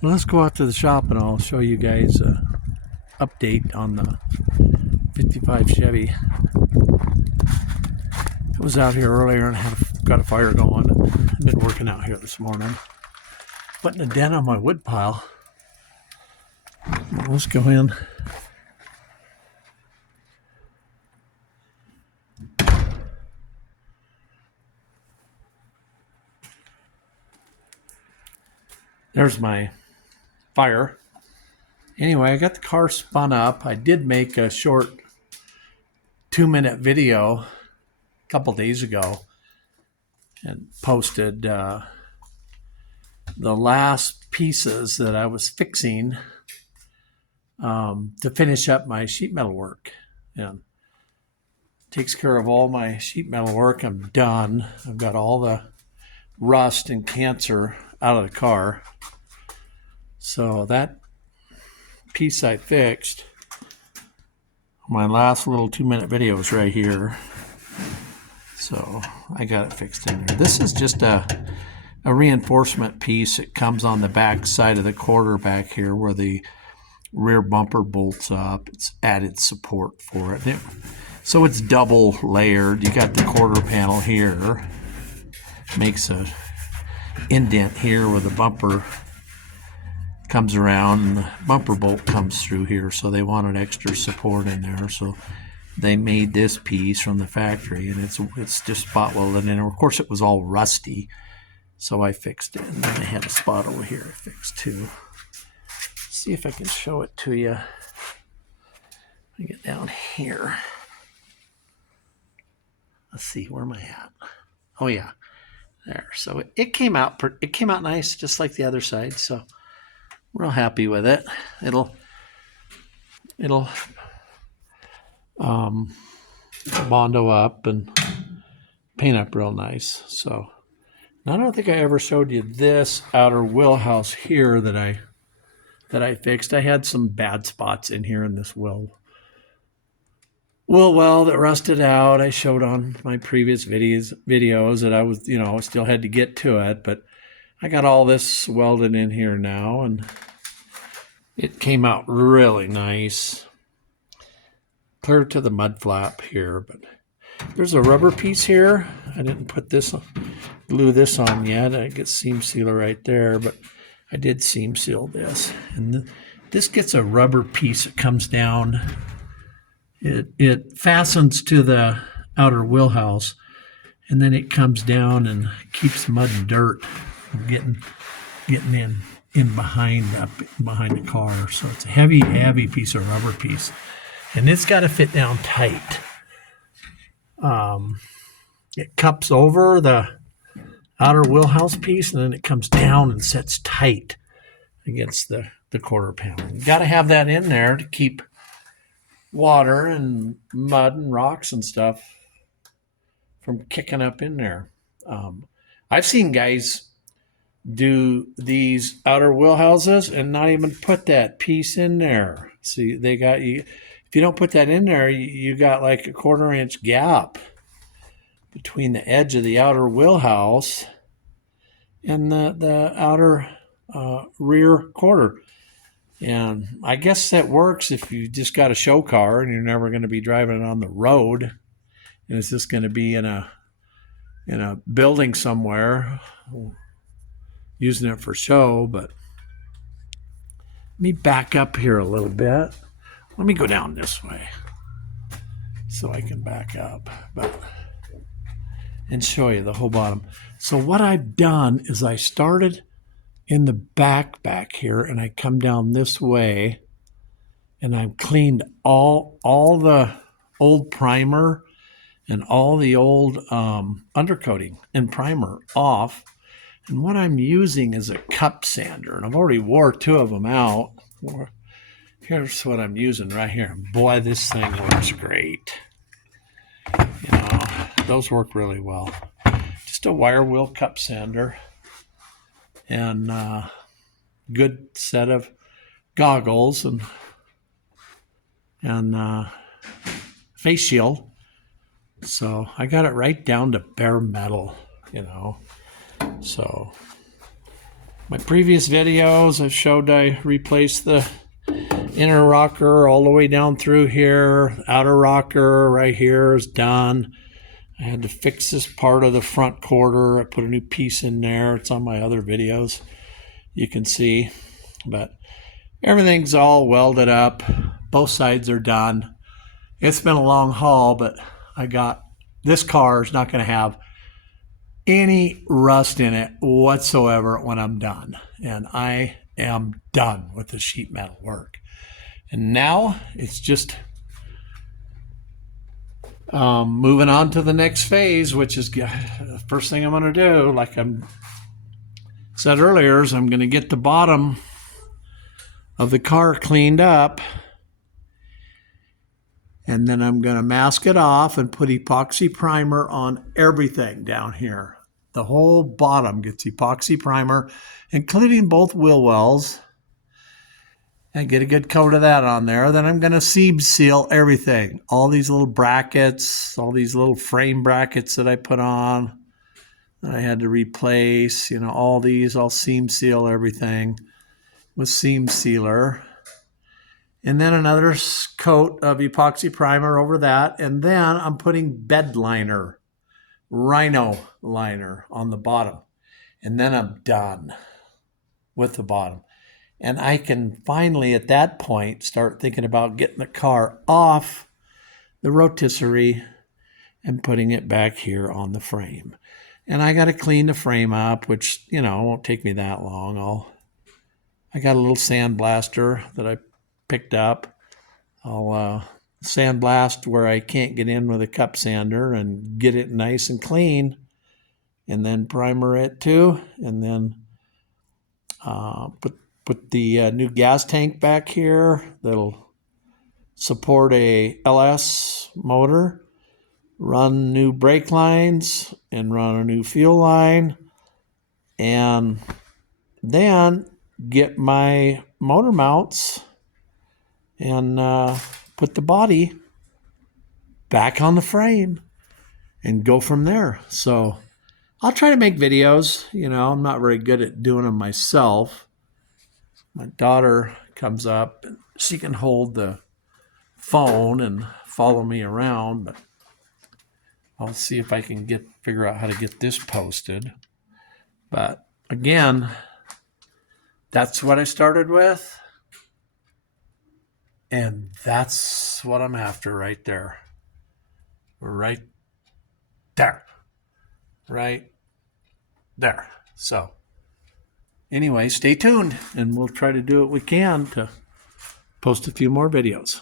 Let's go out to the shop and I'll show you guys an update on the 55 Chevy. I was out here earlier and got a fire going. I've been working out here this morning, putting a dent on my wood pile. Let's go in. There's my fire. Anyway, I got the car spun up. I did make a short 2-minute video a couple days ago and posted the last pieces that I was fixing to finish up my sheet metal work. And takes care of all my sheet metal work. I'm done. I've got all the rust and cancer out of the car. So that piece I fixed. My last little 2-minute video is right here. So I got it fixed in there. This is just a reinforcement piece. It comes on the back side of the quarter back here where the rear bumper bolts up. It's added support for it. So it's double layered. You got the quarter panel here. Makes a indent here where the bumper comes around and the bumper bolt comes through here. So they wanted extra support in there. So they made this piece from the factory and it's just spot welded in. And of course it was all rusty. So I fixed it. And then I had a spot over here I fixed too. See if I can show it to you. Let me get down here. Let's see, where am I at? Oh yeah, there. So it came out nice, just like the other side. So we're real happy with it. It'll bondo up and paint up real nice. So I don't think I ever showed you this outer wheelhouse here that I fixed. I had some bad spots in here in this wheel well that rusted out. I showed on my previous videos that I still had to get to it, but I got all this welded in here now and it came out really nice. Clear to the mud flap here, but there's a rubber piece here. I didn't put glue this on yet. I get seam sealer right there, but I did seam seal this. And this gets a rubber piece that comes down. It fastens to the outer wheelhouse, and then it comes down and keeps mud and dirt from getting in behind the car. So it's a heavy piece of rubber piece, and it's got to fit down tight. It cups over the outer wheelhouse piece, and then it comes down and sets tight against the quarter panel. You got to have that in there to keep water and mud and rocks and stuff from kicking up in there. I've seen guys do these outer wheelhouses and not even put that piece in there. See, they got you. If you don't put that in there, you got like a 1/4 inch gap between the edge of the outer wheelhouse and the outer rear quarter. And I guess that works if you just got a show car and you're never going to be driving it on the road. And it's just going to be in a building somewhere using it for show. But let me back up here a little bit. Let me go down this way so I can back up and show you the whole bottom. So what I've done is I started in the back here, and I come down this way, and I've cleaned all the old primer and all the old undercoating and primer off. And what I'm using is a cup sander, and I've already wore 2 of them out. Here's what I'm using right here. Boy, this thing works great. Those work really well. Just a wire wheel cup sander and good set of goggles and face shield. So I got it right down to bare metal, So My previous videos, I've showed I replaced the inner rocker all the way down through here. Outer rocker right here is done. I had to fix this part of the front quarter. I put a new piece in there. It's on my other videos, you can see. But everything's all welded up. Both sides are done. It's been a long haul, but this car is not going to have any rust in it whatsoever when I'm done. And I am done with the sheet metal work. And now it's just moving on to the next phase, which is the first thing I'm going to do, like I said earlier, is I'm going to get the bottom of the car cleaned up. And then I'm going to mask it off and put epoxy primer on everything down here. The whole bottom gets epoxy primer, including both wheel wells. And get a good coat of that on there. Then I'm going to seam seal everything. All these little brackets, all these little frame brackets that I put on that I had to replace, all these, I'll seam seal everything with seam sealer. And then another coat of epoxy primer over that. And then I'm putting bed liner, rhino liner on the bottom. And then I'm done with the bottom. And I can finally, at that point, start thinking about getting the car off the rotisserie and putting it back here on the frame. And I got to clean the frame up, which, won't take me that long. I got a little sandblaster that I picked up. I'll sandblast where I can't get in with a cup sander and get it nice and clean. And then primer it too. And then put the new gas tank back here that'll support a LS motor, run new brake lines, and run a new fuel line, and then get my motor mounts and put the body back on the frame and go from there. So I'll try to make videos. I'm not very good at doing them myself. My daughter comes up and she can hold the phone and follow me around, but I'll see if I can figure out how to get this posted. But again, that's what I started with. And that's what I'm after right there. Right there. Right there. So anyway, stay tuned, and we'll try to do what we can to post a few more videos.